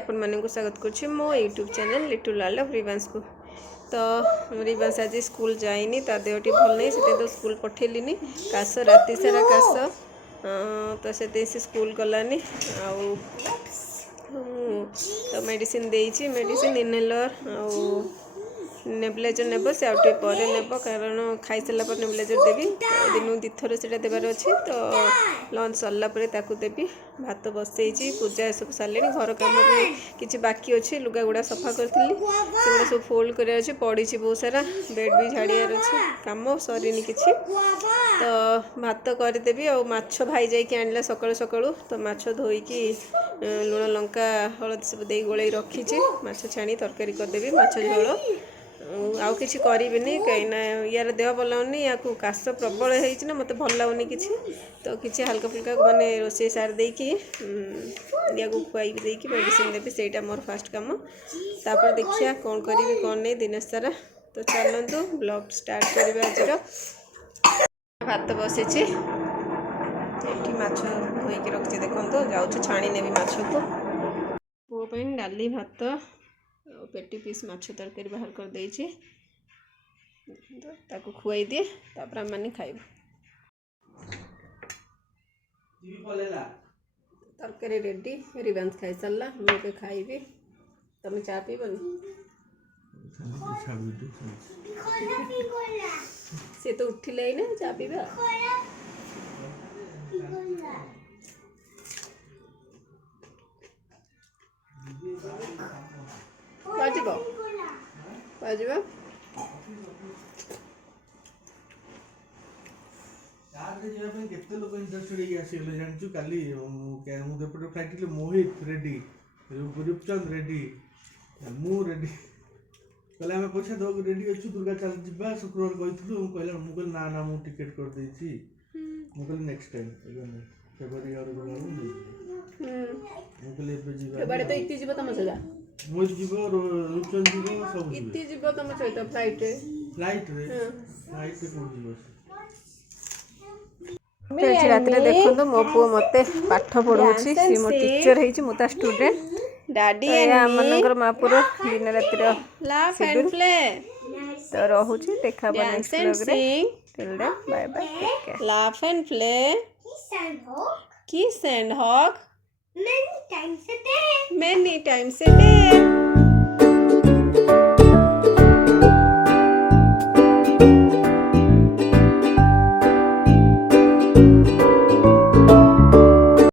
आपण मानक स्वागत करुच्ची मो YouTube channel Litu Lal of रिवांस को। तो रिवांस आज स्कूल जाइनी ता देहटी भल नहीं से तो स्कूल पठेलिनी काश राति सारा काश तो से स्कूल गलानी आउ तो मेडिसिन देइछि मेडिसिन इनहेलर आउ नेबुलाइजर नेब से आउटे पर नेब कारण खाई सारा पर नेबुलाइजर देवी दिन दिथर से देवार अच्छे तो लंच सरला ताकू देवी भात बसई पूजा सब सारे घर कम भी किसी बाकी अच्छे लुगा गुड़ा सफा करी से सब फोल्ड कर पड़ी बहुत सारा बेड भी झाड़ियार अच्छे कम सरीनी किसी तो भात करदेवी और माछ भाई जाकि आणला सकाळु सकाळु तो माछ धोईकी लुण लंका हलदी सब दे गोल रखी माछ छाणी तरकारी करदेवी माछ झोल आउ कि करी कहीं यार देह भल होनी या काश प्रबल होना मत भल लगुनि कि तो किसी हल्का फुल्का माने रोसे सार देकी या खुआई देकी मेडिसिन देवी से मोर फास्ट कम तापर देखिया कौन करी कौन नहीं दिन सारा तो चलतु ब्लॉग स्टार्ट करवा आज भात बसी माछ धोईकी रखी देखो जाऊँ छाणी नेबी माछ को पुओ डाली भात पेटी पीस माछ तरकारी बाहर कर देइछि ताको खुआई दिए तापर हम माने खाइब तरकारी रेडी रिवांस खाई सारा मुझे खाइबी तुम चा पीबन से तो उठिले ना चा पीबा बाजिबो बाजिबो केते लोक इंटरेस्टेड होई आसीले जानछु काली मु देपट फ्लाइट मोहित रेडी रूपचंद रेडी मु रेडी कहले हमें पैसा दो रेडी अच्छु दुर्गा चल जिबा शुक्रवार कहथिलु कहले मु कहले ना ना मु टिकट कर देछि मु कहले नेक्स्ट टाइम फेब्रुआरी और बोलाउ मु कहले एबे जिबा एबारे तो इति जिबो तम सजा मु जिबो रूपचंद जिबो सब इति जिबो तम सहित फ्लाइट रे को जिबो तो रात देखो मो पु मत पाठ पढ़ाऊँगी सी मो टीचर है मो स्टूडेंट डैडी मनकर महापुर दिन रातिर लाफ एंड प्ले तो रहूची देखा नेक्स्ट व्लॉग रे till then bye bye laugh and play kiss and hug many times a day